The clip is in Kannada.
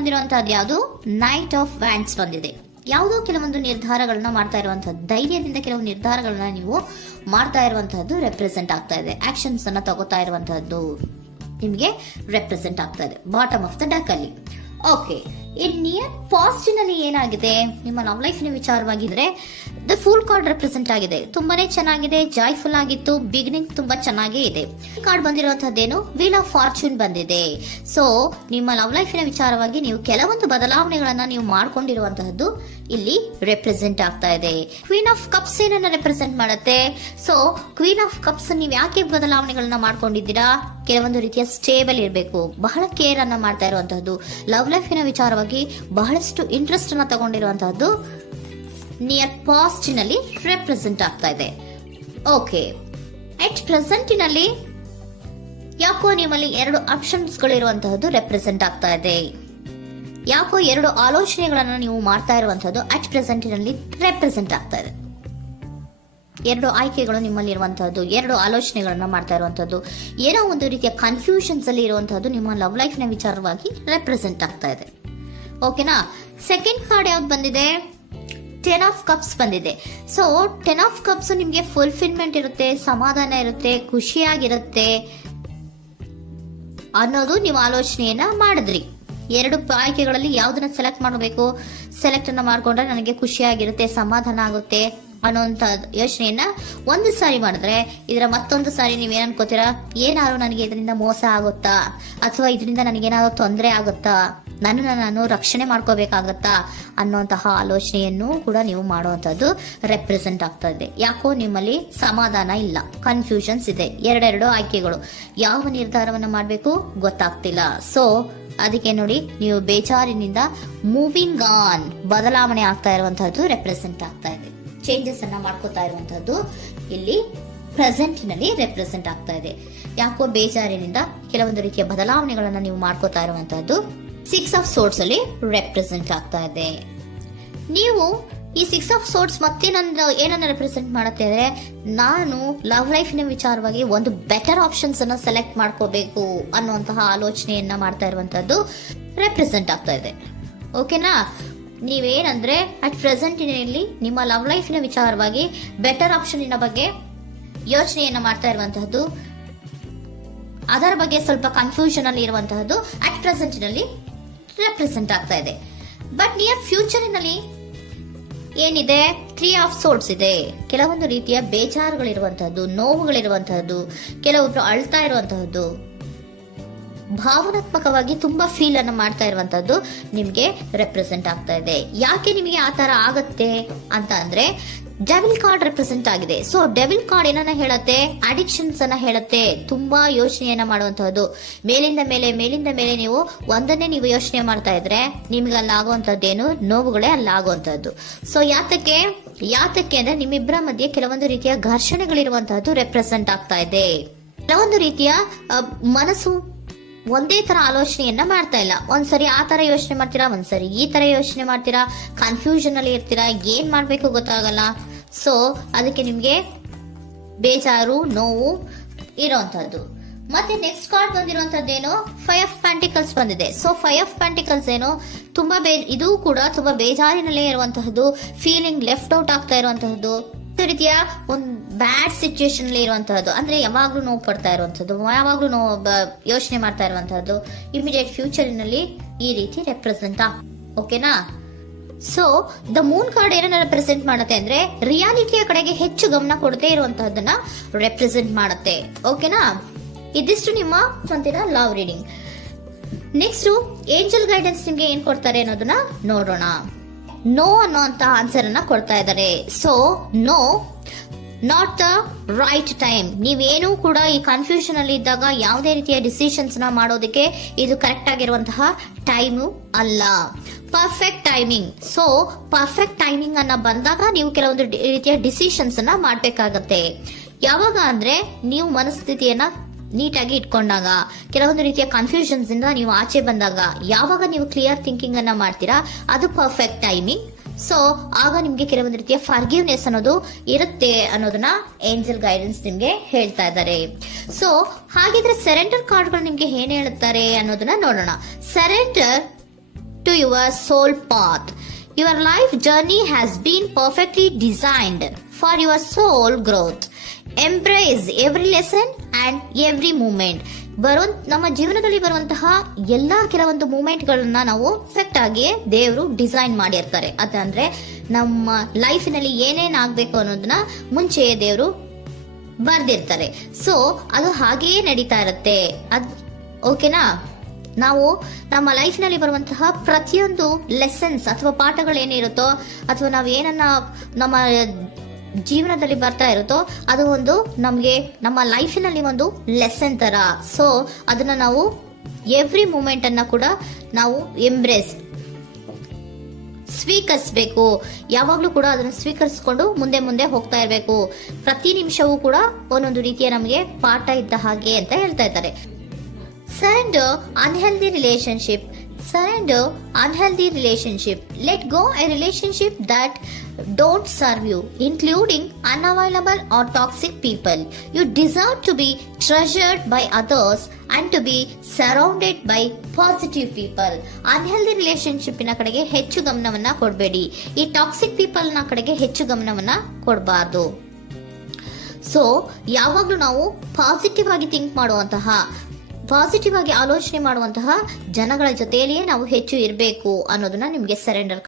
ಬಂದಿರುವಂತಹದ್ದು ಯಾವುದು? ನೈಟ್ ಆಫ್ ವ್ಯಾಂಡ್ಸ್ ಬಂದಿದೆ. ಯಾವುದೋ ಕೆಲವೊಂದು ನಿರ್ಧಾರಗಳನ್ನ ಮಾಡ್ತಾ ಇರುವಂತಹದ್ದು, ಧೈರ್ಯದಿಂದ ಕೆಲವು ನಿರ್ಧಾರಗಳನ್ನ ನೀವು ಮಾಡ್ತಾ ಇರುವಂತಹದ್ದು ರೆಪ್ರೆಸೆಂಟ್ ಆಗ್ತಾ ಇದೆ. ಆಕ್ಷನ್ಸ್ ಅನ್ನ ತಗೋತಾ ಇರುವಂತಹದ್ದು ನಿಮಗೆ ರೆಪ್ರೆಸೆಂಟ್ ಆಗ್ತಾ ಇದೆ ಬಾಟಮ್ ಆಫ್ ದ ಡಕ್ ಅಲ್ಲಿ. ಓಕೆ, ಇನ್ ನಿಯರ್ ಪಾಸಿಟಿವ್ ನಲ್ಲಿ ಏನಾಗಿದೆ? ನಿಮ್ಮ love life ವಿಚಾರವಾಗಿದ್ರೆ the pool card represent ಆಗಿದೆ. ತುಂಬಾನೇ ಚೆನ್ನಾಗಿದೆ, ಜಾಯ್ಫುಲ್ ಆಗಿತ್ತು, ಬಿಗಿನಿಂಗ್ ತುಂಬಾ ಚೆನ್ನಾಗೇ ಇದೆ. ಕಾರ್ಡ್ ಬಂದಿರುವಂತಹದ್ದೇನು? ವೀಲ್ ಆಫ್ ಫಾರ್ಚೂನ್ ಬಂದಿದೆ. ಸೊ ನಿಮ್ಮ ಲವ್ ಲೈಫಿನ ವಿಚಾರವಾಗಿ ನೀವು ಕೆಲವೊಂದು ಬದಲಾವಣೆಗಳನ್ನ ನೀವು ಮಾಡ್ಕೊಂಡಿರುವಂತಹದ್ದು ಇಲ್ಲಿ ರೆಪ್ರೆಸೆಂಟ್ ಆಗ್ತಾ ಇದೆ. ಕ್ವೀನ್ ಆಫ್ ಕಪ್ಸ್ ಏನನ್ನ ರೆಪ್ರೆಸೆಂಟ್ ಮಾಡುತ್ತೆ? ಸೊ ಕ್ವೀನ್ ಆಫ್ ಕಪ್ಸ್ ನೀವು ಯಾಕೆ ಬದಲಾವಣೆಗಳನ್ನ ಮಾಡ್ಕೊಂಡಿದ್ದೀರಾ? ಕೆಲವೊಂದು ರೀತಿಯ ಸ್ಟೇಬಲ್ ಇರಬೇಕು, ಬಹಳ ಕೇರ್ ಅನ್ನ ಮಾಡ್ತಾ ಇರುವಂತಹದ್ದು, ಲವ್ ಲೈಫಿನ ವಿಚಾರವಾಗಿ ಬಹಳಷ್ಟು ಇಂಟ್ರೆಸ್ಟ್ ಅನ್ನ ತಗೊಂಡಿರುವಂತಹದ್ದು ನಿಯರ್ ಪಾಸ್ಟಿನಲ್ಲಿ ರೆಪ್ರೆಸೆಂಟ್ ಆಗ್ತಾ ಇದೆ. ಓಕೆ, ಅಟ್ ಪ್ರೆಸೆಂಟಿನಲ್ಲಿ ಯಾಕೋ ನಿಮ್ಮಲ್ಲಿ 2 ಆಪ್ಷನ್ಸ್ ಗಳಿರುವಂತಹದ್ದು ರೆಪ್ರೆಸೆಂಟ್ ಆಗ್ತಾ ಇದೆ. ಯಾಕೋ 2 ಆಲೋಚನೆಗಳನ್ನ ನೀವು ಮಾಡ್ತಾ ಇರುವಂತಹದ್ದು ಅಟ್ ಪ್ರೆಸೆಂಟಿನಲ್ಲಿ ರೆಪ್ರೆಸೆಂಟ್ ಆಗ್ತಾ ಇದೆ. 2 ಆಯ್ಕೆಗಳು ನಿಮ್ಮಲ್ಲಿ ಇರುವಂತಹದ್ದು, 2 ಆಲೋಚನೆಗಳನ್ನ ಮಾಡ್ತಾ ಇರುವಂತಹದ್ದು, ಏನೋ ಒಂದು ರೀತಿಯ ಕನ್ಫ್ಯೂಷನ್ಸ್ ಅಲ್ಲಿ ಇರುವಂತಹದ್ದು ನಿಮ್ಮ ಲವ್ ಲೈಫ್ ನ ವಿಚಾರವಾಗಿ ರೆಪ್ರೆಸೆಂಟ್ ಆಗ್ತಾ ಇದೆ. ಓಕೆನಾ? ಸೆಕೆಂಡ್ ಕಾರ್ಡ್ ಯಾವ್ದು ಬಂದಿದೆ? 10 ಆಫ್ ಕಪ್ಸ್ ಬಂದಿದೆ. ಸೊ 10 ಆಫ್ ಕಪ್ಸ್ ನಿಮ್ಗೆ ಫುಲ್ಫಿಲ್ಮೆಂಟ್ ಇರುತ್ತೆ, ಸಮಾಧಾನ ಇರುತ್ತೆ, ಖುಷಿಯಾಗಿರುತ್ತೆ ಅನ್ನೋದು ನೀವು ಆಲೋಚನೆಯನ್ನ ಮಾಡಿದ್ರಿ. 2 ಆಯ್ಕೆಗಳಲ್ಲಿ ಯಾವ್ದನ್ನ ಸೆಲೆಕ್ಟ್ ಮಾಡಬೇಕು? ಸೆಲೆಕ್ಟ್ ಅನ್ನ ಮಾಡ್ಕೊಂಡ್ರೆ ನನಗೆ ಖುಷಿಯಾಗಿರುತ್ತೆ, ಸಮಾಧಾನ ಆಗುತ್ತೆ ಅನ್ನೋಂತ ಯೋಚನೆಯನ್ನ ಒಂದು ಸಾರಿ ಮಾಡಿದ್ರೆ, ಇದರ ಮತ್ತೊಂದು ಸಾರಿ ನೀವೇನ್ ಅನ್ಕೋತೀರಾ? ಏನಾದ್ರು ನನಗೆ ಇದರಿಂದ ಮೋಸ ಆಗುತ್ತಾ, ಅಥವಾ ಇದರಿಂದ ನನಗೇನಾದ್ರು ತೊಂದರೆ ಆಗುತ್ತಾ, ನಾನು ರಕ್ಷಣೆ ಮಾಡ್ಕೋಬೇಕಾಗತ್ತಾ ಅನ್ನೋಂತಹ ಆಲೋಚನೆಯನ್ನು ಕೂಡ ನೀವು ಮಾಡುವಂತದ್ದು ರೆಪ್ರೆಸೆಂಟ್ ಆಗ್ತಾ ಇದೆ. ಯಾಕೋ ನಿಮ್ಮಲ್ಲಿ ಸಮಾಧಾನ ಇಲ್ಲ, ಕನ್ಫ್ಯೂಷನ್ಸ್ ಇದೆ, 2 ಆಯ್ಕೆಗಳು, ಯಾವ ನಿರ್ಧಾರವನ್ನ ಮಾಡಬೇಕು ಗೊತ್ತಾಗ್ತಿಲ್ಲ. ಸೊ ಅದಕ್ಕೆ ನೋಡಿ, ನೀವು ಬೇಜಾರಿನಿಂದ ಮೂವಿಂಗ್ ಆನ್, ಬದಲಾವಣೆ ಆಗ್ತಾ ಇರುವಂತಹದ್ದು ರೆಪ್ರೆಸೆಂಟ್ ಆಗ್ತಾ ಇದೆ. ಚೇಂಜಸ್ ಅನ್ನ ಮಾಡ್ಕೋತಾ ಇರುವಂತಹದ್ದು ಇಲ್ಲಿ ಪ್ರೆಸೆಂಟ್ ನಲ್ಲಿ ರೆಪ್ರೆಸೆಂಟ್ ಆಗ್ತಾ ಇದೆ. ಯಾಕೋ ಬೇಜಾರಿನಿಂದ ಕೆಲವೊಂದು ರೀತಿಯ ಬದಲಾವಣೆಗಳನ್ನ ನೀವು ಮಾಡ್ಕೋತಾ ಇರುವಂತಹದ್ದು 6 ಆಫ್ ಸೋರ್ಟ್ಸ್ ಅಲ್ಲಿ ರೆಪ್ರೆಸೆಂಟ್ ಆಗ್ತಾ ಇದೆ. ನೀವು ಈ 6 ಆಫ್ ಸೋರ್ಟ್ಸ್ ಮತ್ತೆ ಏನನ್ನ ರೆಪ್ರೆಸೆಂಟ್ ಮಾಡುತ್ತೆ ಅಂದ್ರೆ, ನಾನು ಲವ್ ಲೈಫಿನ ವಿಚಾರವಾಗಿ ಒಂದು ಬೆಟರ್ ಆಪ್ಷನ್ಸ್ ಅನ್ನ ಸೆಲೆಕ್ಟ್ ಮಾಡ್ಕೋಬೇಕು ಅನ್ನುವಂತಹ ಆಲೋಚನೆಯನ್ನ ಮಾಡ್ತಾ ಇರುವಂತಹದ್ದು ರೆಪ್ರೆಸೆಂಟ್ ಆಗ್ತಾ ಇದೆ. ಓಕೆನಾ? ನೀವೇನಂದ್ರೆ ಅಟ್ ಪ್ರೆಸೆಂಟಿನಲ್ಲಿ ನಿಮ್ಮ ಲವ್ ಲೈಫಿನ ವಿಚಾರವಾಗಿ ಬೆಟರ್ ಆಪ್ಷನ್ ಬಗ್ಗೆ ಯೋಚನೆಯನ್ನ ಮಾಡ್ತಾ ಇರುವಂತಹದ್ದು, ಅದರ ಬಗ್ಗೆ ಸ್ವಲ್ಪ ಕನ್ಫ್ಯೂಷನ್ ಅಲ್ಲಿ ಇರುವಂತಹದ್ದು ಅಟ್ ಪ್ರೆಸೆಂಟಿನಲ್ಲಿ ರೆಪ್ರೆಸೆಂಟ್ ಆಗ್ತಾ ಇದೆ. ಬಟ್ ನಿಯರ್ ಫ್ಯೂಚರಿನಲ್ಲಿ ಏನಿದೆ? 3 ಆಫ್ ಸೋರ್ಟ್ಸ್ ಇದೆ. ಕೆಲವೊಂದು ರೀತಿಯ ಬೇಜಾರುಗಳಿರುವಂತಹದ್ದು, ನೋವುಗಳಿರುವಂತಹದ್ದು, ಕೆಲವೊಬ್ರು ಅಳ್ತಾ ಇರುವಂತಹದ್ದು, ಭಾವನಾತ್ಮಕವಾಗಿ ತುಂಬಾ ಫೀಲ್ ಅನ್ನು ಮಾಡ್ತಾ ಇರುವಂತದ್ದು ನಿಮ್ಗೆ ರೆಪ್ರೆಸೆಂಟ್ ಆಗ್ತಾ ಇದೆ. ಯಾಕೆ ನಿಮಗೆ ಆ ತರ ಆಗತ್ತೆ ಅಂತ ಅಂದ್ರೆ, ಡೆವಿಲ್ ಕಾರ್ಡ್ ರೆಪ್ರೆಸೆಂಟ್ ಆಗಿದೆ. ಸೊ ಡೆವಿಲ್ ಕಾರ್ಡ್ ಏನನ್ನ ಹೇಳತ್ತೆ? ಅಡಿಕ್ಷನ್ಸ್ ಅನ್ನ ಹೇಳತ್ತೆ. ತುಂಬಾ ಯೋಚನೆಯನ್ನ ಮಾಡುವಂತಹದ್ದು, ಮೇಲಿಂದ ಮೇಲೆ ನೀವು ಒಂದನ್ನೇ ನೀವು ಯೋಚನೆ ಮಾಡ್ತಾ ಇದ್ರೆ ನಿಮ್ಗೆ ಅಲ್ಲಿ ಆಗುವಂತದ್ದೇನು? ನೋವುಗಳೇ ಅಲ್ಲಿ ಆಗುವಂತಹದ್ದು. ಸೊ ಯಾತಕ್ಕೆ ಅಂದ್ರೆ ನಿಮ್ಮಿಬ್ಬರ ಮಧ್ಯೆ ಕೆಲವೊಂದು ರೀತಿಯ ಘರ್ಷಣೆಗಳಿರುವಂತಹದ್ದು ರೆಪ್ರೆಸೆಂಟ್ ಆಗ್ತಾ ಇದೆ. ಕೆಲವೊಂದು ರೀತಿಯ ಮನಸ್ಸು ಒಂದೇ ತರ ಆಲೋಚನೆಯನ್ನ ಮಾಡ್ತಾ ಇಲ್ಲ. ಒಂದ್ಸರಿ ಆ ತರ ಯೋಚನೆ ಮಾಡ್ತೀರಾ, ಒಂದ್ಸರಿ ಈ ತರ ಯೋಚನೆ ಮಾಡ್ತೀರಾ, ಕನ್ಫ್ಯೂಷನ್ ಅಲ್ಲಿ ಇರ್ತೀರಾ, ಏನ್ ಮಾಡ್ಬೇಕು ಗೊತ್ತಾಗಲ್ಲ. ಸೊ ಅದಕ್ಕೆ ನಿಮ್ಗೆ ಬೇಜಾರು, ನೋವು ಇರೋಂಥದ್ದು. ಮತ್ತೆ ನೆಕ್ಸ್ಟ್ ಕಾರ್ಡ್ ಬಂದಿರುವಂತದ್ದೇನು? 5 ಆಫ್ ಪ್ಯಾಂಟಿಕಲ್ಸ್ ಬಂದಿದೆ. ಸೊ 5 ಆಫ್ ಪ್ಯಾಂಟಿಕಲ್ಸ್ ಏನು? ತುಂಬಾ ಇದು ಕೂಡ ತುಂಬಾ ಬೇಜಾರಿನಲ್ಲೇ ಇರುವಂತಹದ್ದು, ಫೀಲಿಂಗ್ ಲೆಫ್ಟ್ ಔಟ್ ಆಗ್ತಾ ಇರುವಂತಹದ್ದು, ರೀತಿಯ ಒಂದು ಬ್ಯಾಡ್ ಸಿಚುಯೇಷನ್ ಅಲ್ಲಿ ಇರುವಂತಹದ್ದು, ಅಂದ್ರೆ ಯಾವಾಗ್ಲೂ ನೋವು ಪಡ್ತಾ ಇರುವಂತಹದ್ದು, ಯಾವಾಗ್ಲೂ ಯೋಚನೆ ಮಾಡ್ತಾ ಇರುವಂತಹದ್ದು, ಇಮಿಡಿಯೇಟ್ ಫ್ಯೂಚರಿನಲ್ಲಿ ಈ ರೀತಿ ರೆಪ್ರೆಸೆಂಟ್ ಓಕೆನಾ? ಸೊ ದ ಮೂನ್ ಕಾರ್ಡ್ ಏನನ್ನ ರೆಪ್ರೆಸೆಂಟ್ ಮಾಡುತ್ತೆ ಅಂದ್ರೆ, ರಿಯಾಲಿಟಿಯ ಕಡೆಗೆ ಹೆಚ್ಚು ಗಮನ ಕೊಡದೇ ಇರುವಂತಹದನ್ನ ರೆಪ್ರೆಸೆಂಟ್ ಮಾಡುತ್ತೆ. ಓಕೆನಾ? ಇದಿಷ್ಟು ನಿಮ್ಮ ಸ್ವಂತಿನ love reading. Next angel guidance ನಿಮ್ಗೆ ಏನ್ ಕೊಡ್ತಾರೆ ಅನ್ನೋದನ್ನ ನೋಡೋಣ. ನೋ ಅನ್ನೋಂತ ಆನ್ಸರ್ ಅನ್ನ ಕೊಡ್ತಾ ಇದ್ದಾರೆ. So no, not the right time. ನೀವೇನು ಕೂಡ ಈ ಕನ್ಫ್ಯೂಷನ್ ಅಲ್ಲಿ ಇದ್ದಾಗ ಯಾವುದೇ ರೀತಿಯ ಡಿಸಿಷನ್ಸ್ ನ ಮಾಡೋದಕ್ಕೆ ಇದು ಕರೆಕ್ಟ್ ಆಗಿರುವಂತಹ ಟೈಮು ಅಲ್ಲ. Perfect timing. So perfect timing ಅನ್ನ ಬಂದಾಗ ನೀವು ಕೆಲವೊಂದು ರೀತಿಯ ಡಿಸಿಷನ್ಸ್ ಅನ್ನ ಮಾಡ್ಬೇಕಾಗತ್ತೆ. ಯಾವಾಗ ಅಂದ್ರೆ ನೀವು ಮನಸ್ಥಿತಿಯನ್ನ ನೀಟಾಗಿ ಇಟ್ಕೊಂಡಾಗ, ಕೆಲವೊಂದು ರೀತಿಯ ಕನ್ಫ್ಯೂಷನ್ಸ್ ಇಂದ ನೀವು ಆಚೆ ಬಂದಾಗ, ಯಾವಾಗ ನೀವು ಕ್ಲಿಯರ್ ಥಿಂಕಿಂಗ್ ಅನ್ನ ಮಾಡ್ತೀರಾ ಅದು ಪರ್ಫೆಕ್ಟ್ ಟೈಮಿಂಗ್. ಸೊ ಆಗ ನಿಮ್ಗೆ ಕೆಲವೊಂದು ರೀತಿಯ ಫರ್ಗಿವ್ನೆಸ್ ಅನ್ನೋದು ಇರುತ್ತೆ ಅನ್ನೋದನ್ನ ಏಂಜಲ್ ಗೈಡೆನ್ಸ್ ನಿಮ್ಗೆ ಹೇಳ್ತಾ ಇದ್ದಾರೆ. ಸೊ ಹಾಗಿದ್ರೆ ಸರೆಂಡರ್ ಕಾರ್ಡ್ಗಳು ನಿಮ್ಗೆ ಏನ್ ಹೇಳುತ್ತಾರೆ ಅನ್ನೋದನ್ನ ನೋಡೋಣ. Surrender to your soul path. Your life journey has been perfectly designed for your soul growth. Embrace every lesson and every moment. ನಮ್ಮ ಜೀವನದಲ್ಲಿ ಬರುವಂತಹ ಎಲ್ಲಾ ಕೆಲವೊಂದು ಮೂಮೆಂಟ್ ಗಳನ್ನ ನಾವು ಪರ್ಫೆಕ್ಟ್ ಆಗಿ ದೇವರು ಡಿಸೈನ್ ಮಾಡಿರ್ತಾರೆ. ಅದಂದ್ರೆ ನಮ್ಮ ಲೈಫಿನಲ್ಲಿ ಏನೇನ್ ಆಗ್ಬೇಕು ಅನ್ನೋದನ್ನ ಮುಂಚೆ ದೇವರು ಬರ್ದಿರ್ತಾರೆ. ಸೊ ಅದು ಹಾಗೆಯೇ ನಡೀತಾ ಇರುತ್ತೆ. ಓಕೆನಾ? ನಾವು ನಮ್ಮ ಲೈಫ್ ನಲ್ಲಿ ಬರುವಂತಹ ಪ್ರತಿಯೊಂದು ಲೆಸನ್ಸ್ ಅಥವಾ ಪಾಠಗಳೇನಿರುತ್ತೋ ಅಥವಾ ನಾವು ಏನನ್ನ ನಮ್ಮ ಜೀವನದಲ್ಲಿ ಬರ್ತಾ ಇರುತ್ತೋ ಅದು ಒಂದು ನಮ್ಗೆ ನಮ್ಮ ಲೈಫಿನಲ್ಲಿ ಒಂದು ಲೆಸನ್ ತರ. ಸೊ ಅದನ್ನ ನಾವು ಎವ್ರಿ ಮೂಮೆಂಟ್ ಅನ್ನ ಕೂಡ ನಾವು ಎಂಬ್ರೇಸ್ ಸ್ವೀಕರಿಸಬೇಕು. ಯಾವಾಗ್ಲೂ ಕೂಡ ಅದನ್ನ ಸ್ವೀಕರಿಸಿಕೊಂಡು ಮುಂದೆ ಮುಂದೆ ಹೋಗ್ತಾ ಇರಬೇಕು. ಪ್ರತಿ ನಿಮಿಷವೂ ಕೂಡ ಒಂದೊಂದು ರೀತಿಯ ನಮಗೆ ಪಾಠ ಇದ್ದ ಹಾಗೆ ಅಂತ ಹೇಳ್ತಾ ಇದ್ದಾರೆ. Surrender unhealthy relationship. Surrender unhealthy relationship. Let go a relationship that don't serve you, including unavailable or toxic people. You deserve to be treasured by others and to be surrounded by positive people. Unhealthy relationship ನ ಕಡೆಗೆ ಹೆಚ್ಚು ಗಮನವನ್ನ ಕೊಡಬೇಡಿ. ಈ ಟಾಕ್ಸಿಕ್ ಪೀಪಲ್ ನ ಕಡೆಗೆ ಹೆಚ್ಚು ಗಮನವನ್ನ ಕೊಡಬಾರ್ದು. ಸೊ ಯಾವಾಗ್ಲೂ ನಾವು ಪಾಸಿಟಿವ್ ಆಗಿ ಥಿಂಕ್ ಮಾಡುವಂತಹ, ಪಾಸಿಟಿವ್ ಆಗಿ ಆಲೋಚನೆ ಮಾಡುವಂತಹ ಜನಗಳ ಜೊತೆಯಲ್ಲಿಯೇ ನಾವು ಹೆಚ್ಚು ಇರಬೇಕು ಅನ್ನೋದನ್ನ ನಿಮ್ಗೆ ಸರೆಂಡರ್